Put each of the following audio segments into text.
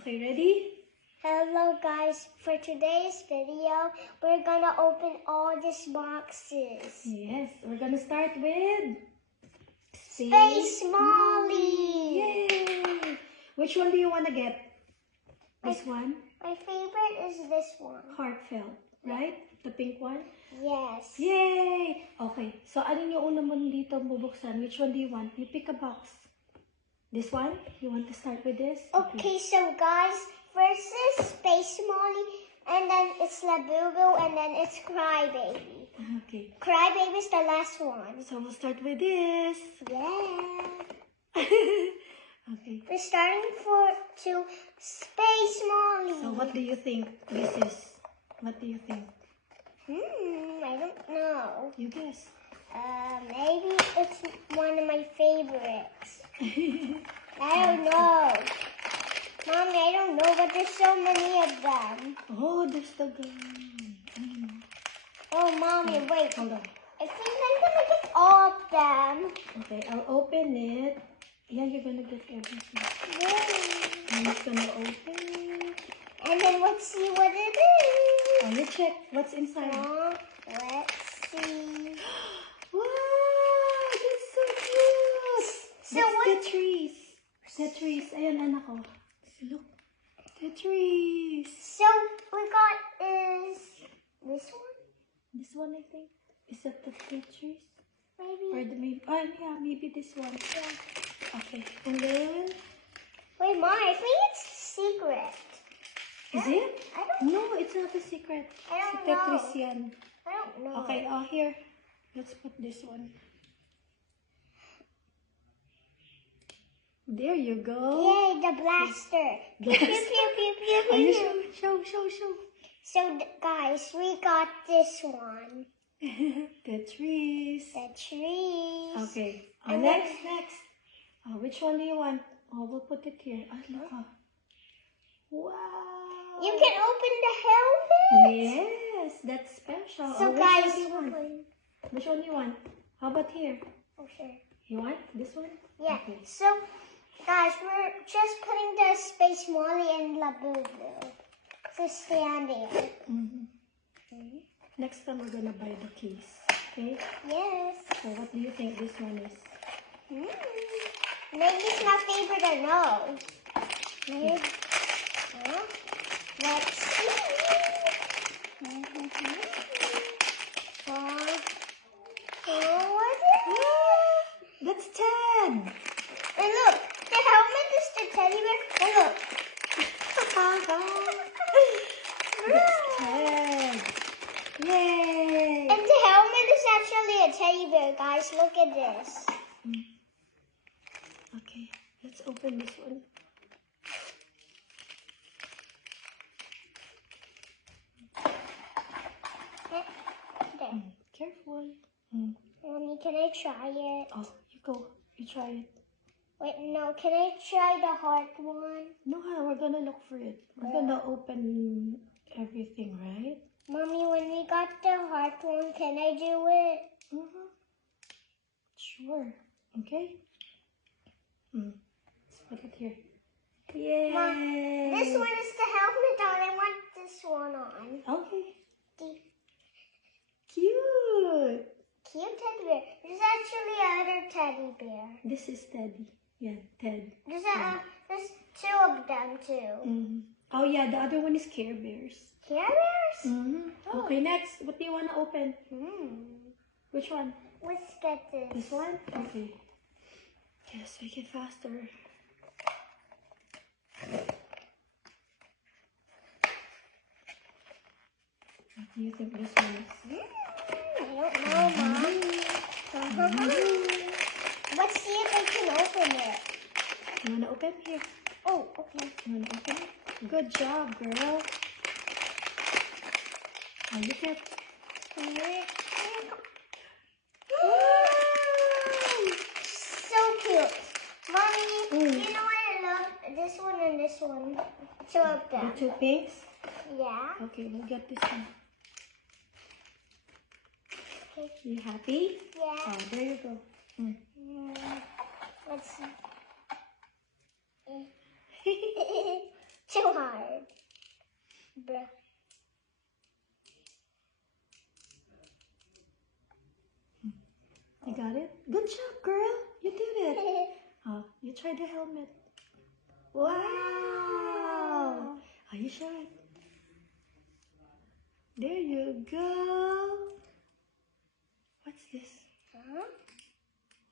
Okay, ready? Hello guys, for today's video, we're gonna open all these boxes. Yes, we're gonna start with Space Molly! Yay! Which one do you want to get? This one? My favorite is this one. Heartfelt, right? The pink one? Yes. Yay! Okay, so alin yung una mo dito bubuksan? Which one do you want? You pick a box. This one? You want to start with this? Okay, so guys, first is Space Molly, and then it's Labubu, and then it's Crybaby. Okay. Crybaby's the last one. So we'll start with this. Yeah. Okay. We're starting to Space Molly. So what do you think this is? What do you think? I don't know. You guess. Maybe it's one of my favorites. I don't know. Mommy, I don't know, but there's so many of them. Oh, there's the gun. Oh, Mommy, wait. Hold on. I think I'm gonna get all of them. Okay, I'll open it. Yeah, you're gonna get everything. Yay. I'm just gonna open it. And then let's see what it is. Oh, you check what's inside. Let's see. Wow, that's so cute. So That's what? Tetris. Tetris. Ayan, anak ko. Look. Tetris. So we got is this one? This one, I think. Is that the Tetris? Maybe. Or the maybe? Oh, yeah, maybe this one. Yeah. Okay, and then Wait, Mom, I think it's secret. is it? I don't. No, it's not a secret. I don't Si Tetris know. yan. I don't know. Okay, here. Let's put this one. There you go. Yay, the blaster. Pew, pew, pew, pew, pew, Are you pew. show? So, guys, we got this one. Tetris. The trees. Okay. And Next. Oh, which one do you want? Oh, we'll put it here. Look. Wow. You can open the helmet. Yes, that's special. So, which guys, one do you want? Which one do you want? How about here? Oh, sure. You want this one? Yeah. Okay. So, guys, we're just putting the Space Molly and Labubu. So, stand there. Next time we're gonna buy the keys. Okay. Yes. So what do you think this one is? Maybe it's my favorite or no. Maybe. Huh? Let's see. What is it? That's Ted. And look, the helmet is the teddy bear. And look. That's Ted. Yay. And the helmet is actually a teddy bear, guys. Look at this. Okay, let's open this one. There. Careful. Mommy, can I try it? Oh, you go. You try it. Wait, no. Can I try the heart one? No, we're gonna look for it. We're gonna open everything, right? Mommy, when we got the heart one, can I do it? Sure. Okay. Let's put it here. Yay! Mom, this one is the helmet on. I want this one on. Okay. The Cute. cute teddy bear. There's actually another teddy bear. This is Teddy. Yeah, Ted. There's two of them too. Oh yeah, the other one is Care Bears. Care Bears? Okay, next. What do you want to open? Which one? Let's get this. This one? Okay. Yes, make it faster. What do you think this one is? I don't know, Mom. Let's see if I can open it. You want to open? Here. Oh, okay. You want to open it? Good job, girl. Oh, look at. So cute. Mommy, you know what I love? This one and this one. Two of The them. two pinks? Yeah. Okay, we'll get this one. Okay. You happy? Yeah. Oh, there you go. Let's see. Too hard. Bruh. You got it? Good job, girl. You did it. You try the helmet. Wow. Are you sure? There you go. What's this? Huh?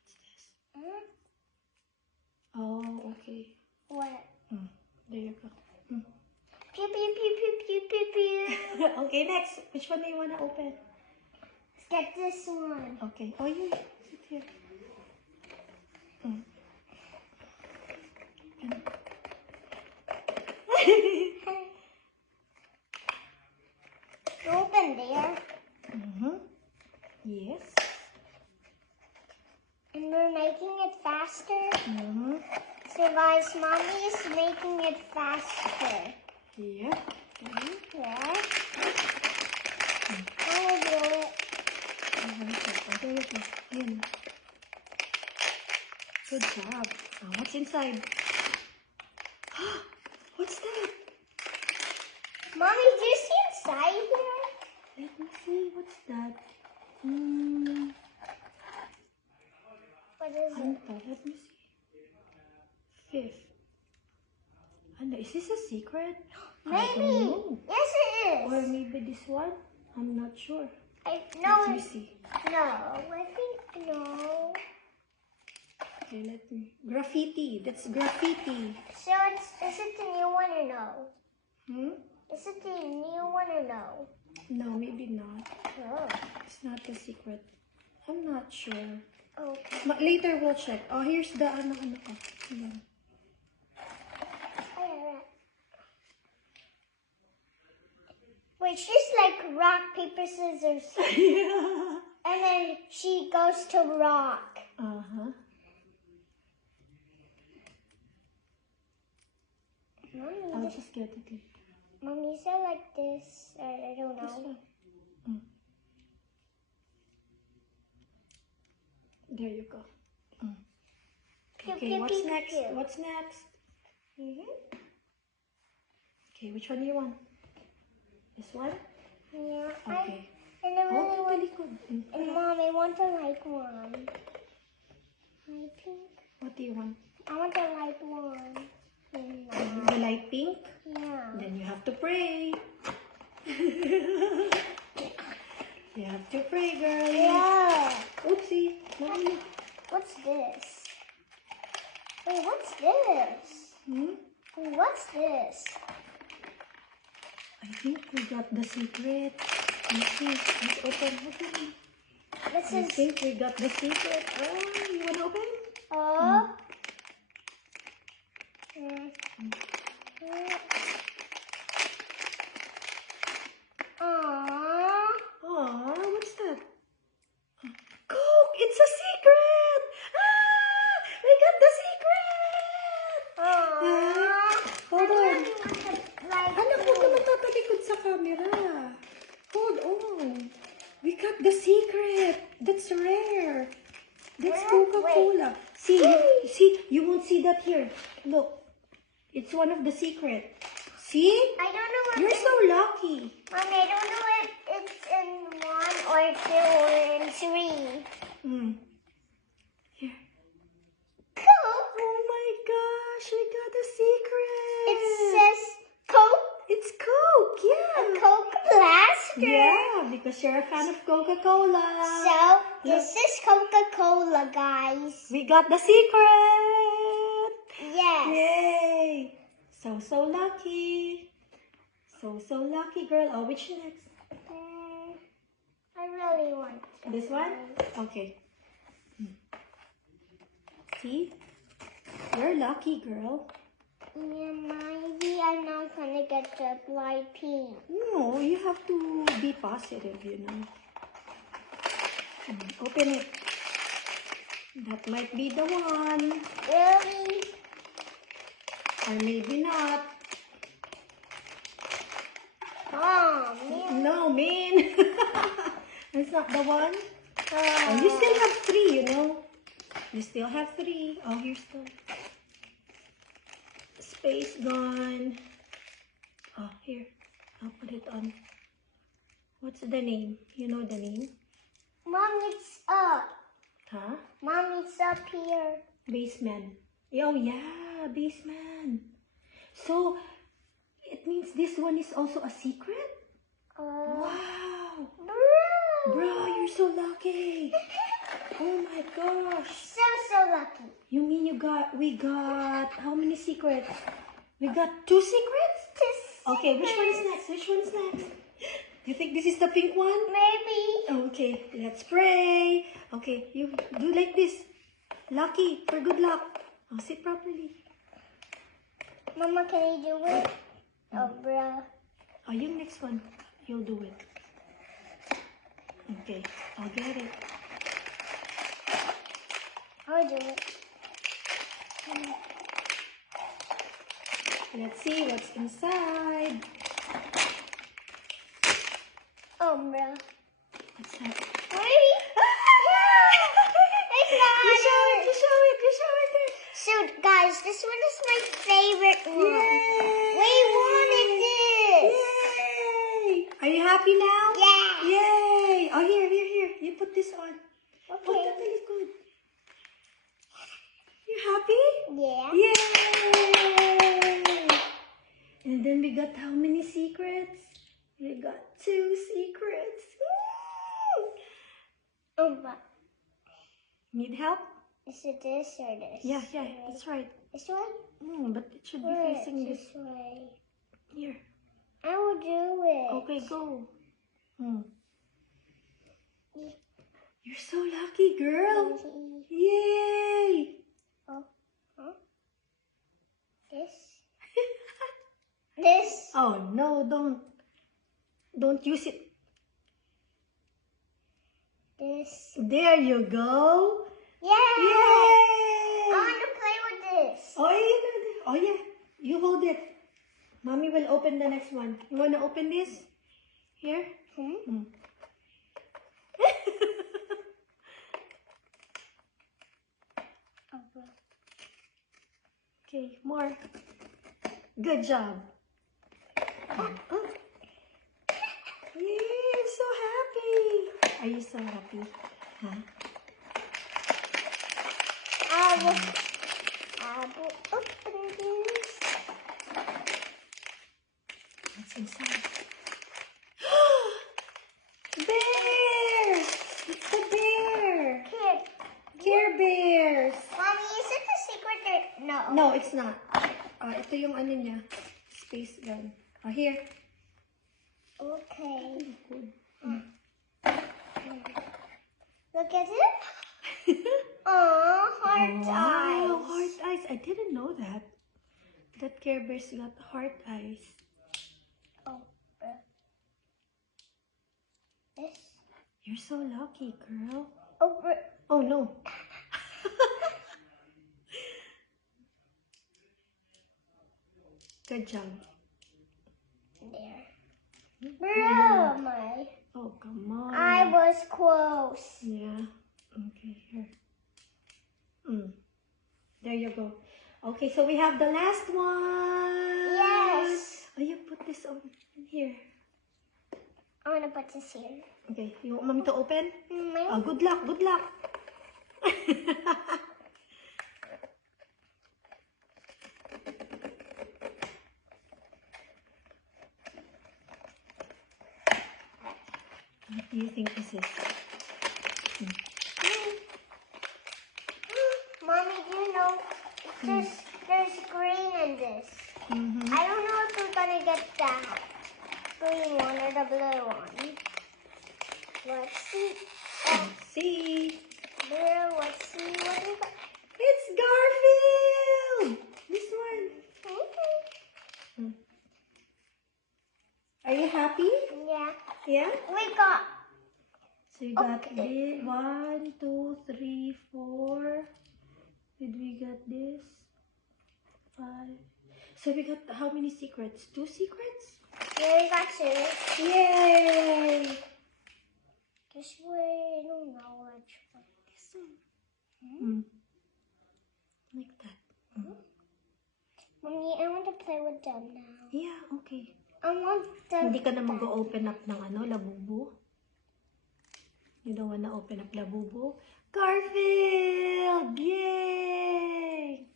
What's this? Huh? Oh, okay. What? There you go. Pew, pew, pew, pew, pew, pew, pew. Okay, next. Which one do you want to open? Let's get this one. Okay. Oh, you sit here. Open there. Yes. And we're making it faster. So guys, mommy is making it faster. Yeah. Yeah. I'll do it. There you go. Yun. Good job. What's inside? What's that? Mommy, do you see inside here? Let me see. What's that? What is it? Anta, let me see. Fifth. Anda, is this a secret? I don't Maybe. know. Yes, it is. Or maybe this one? I'm not sure. No, Let me see. no. I think no. Okay, let me. Graffiti. That's graffiti. So is it the new one or no? Is it the new one or no? No, maybe not. No. It's not a secret. I'm not sure. Okay. Later we'll check. Oh, here's the ano ko. Ayan. Wait, she's like rock, paper, scissors. Yeah. And then she goes to rock. I'll Mommy, just get it later. Mommy, is it like this? I don't This know. one. There you go. Pew, Okay, pew, what's pew, next? pew. What's next? Okay, which one do you want? This one? Yeah. Okay. And I really Oh, want. talikod. And Mom, I want the light one. Light pink. What do you want? I want the light one. The light pink? Yeah. Then you have to pray. You have to pray, girl. Yeah. Oopsie. No. What's this? Wait, what's this? What's this? I think we got the secret. Let's see. Let's open. This I is. think we got the secret. Oh, you want to open? Oh. Aww. Aw, what's that? Coke! It's a secret! Ah! We got the secret! Hold on. Anak, huwag ka matatalikod sa camera. Hold on. We got the secret. That's rare. That's Coca-Cola. See, you won't see that here. Look. It's one of the secret. See? I don't know what. You're so lucky. Mommy, I don't know if it's in 1 or 2 or in 3. Here. Coke. Oh my gosh, we got a secret. It says Coke. It's Coke, yeah. Coke Blaster. Yeah, because you're a fan of Coca-Cola. So this is Coca-Cola, guys. We got the secret. Yes. Yay. So lucky. So lucky, girl. Oh, which next? I really want This one? Okay. See? You're lucky, girl. Yeah, maybe I'm not gonna get the light pink. No, you have to be positive, you know. Open it. That might be the one. Really? Or maybe not. Oh, man. No, man. That's not the one. Oh, you still have 3, you know. You still have 3. Oh, here's the space gone. on. What's the name? You know the name? Mom, it's up. Huh? Mom, it's up here. Baseman. Oh yeah, baseman. So it means this one is also a secret? Wow. Bro, you're so lucky. Oh my gosh. So lucky. You mean we got how many secrets? We got 2 secrets? Okay, which one is next? Which one is next? You think this is the pink one? Maybe. Okay, let's pray. Okay, you do like this. Lucky, for good luck. Oh, sit properly. Mama, can I do it? Oh, bruh. Oh, yung next one. You'll do it. Okay, I'll get it. I'll do it. Let's see what's inside. Oh, bruh. What's that? Wait. It's not. You show it. So, guys, this one is my favorite one. Yay! We wanted this. Yay! Are you happy now? Yeah. Yay! Oh, here. You put this on. Okay. Oh, that is good. You happy? Yeah. Yay! And then we got how many secrets? We got 2 secrets. Woo! Oh, but Need help? is it this or this? Yeah, that's right. This one? But it should be Or facing this. this way? Here. I will do it. Okay, go. You're so lucky, girl. Yay! Oh, huh? This? This? Oh no, don't use it. This? There you go. Yeah! Yay! I want to play with this. Oh yeah. You hold it. Mommy will open the next one. You wanna open this? Here? Okay, more. Good job. Oh. Yay, I'm so happy. Are you so happy? Huh? I will open this. What's inside? Bear! It's the bear! Here. Care Bears! Mommy, is it a secret or no? No, it's not. Ito yung ano niya. Space gun. Here. Okay. Good. Look at it. Aw, heart Wow, eyes. heart eyes. I didn't know that. That Care Bears got heart eyes. Oh, this. You're so lucky, girl. Oh, Oh, no. Good job. there. Bro, my. Oh, come on. I was close. Yeah. Okay, here. There you go. Okay, so we have the last one. Yes. Oh, you put this on here. I want to put this here. Okay, you want mommy to open? My Oh, good luck, good luck. What do you think this is? Mommy, do you know there's green in this? Mm-hmm. I don't know if we're gonna get that green one or the blue one. Let's see. Oh, Let's see. blue. Let's see what we got. It's Garfield! This one. Are you happy? Yeah. Yeah? We got. So you got this. 1, 2, 3, 4. Did we get this? 5. So we got how many secrets? 2 secrets? Yeah, we got 2. Yay! This way. I don't know which one. This one. Like that. Mommy, I want to play with them now. Yeah, okay. I want the... Hindi ka na mag-open up ng Labubu? You don't wanna open up Labubu? Garfield! Yay!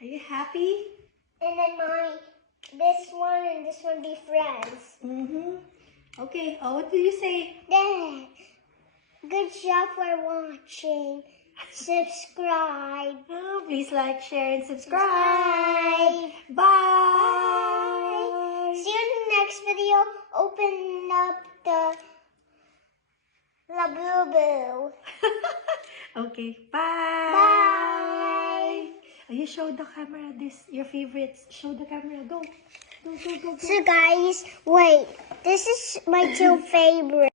Are you happy? And then Mommy, this one and this one be friends. Mm-hmm. Okay. Oh, what did you say? Dad, good job for watching. Subscribe. Oh, please like, share, and subscribe. Bye. Bye. See you in the next video. Open up the Labubu. Okay. Bye. Bye. Oh, you show the camera this, your favorites. Show the camera. Go. Go, go, go, go. So guys, wait. This is my two favorites.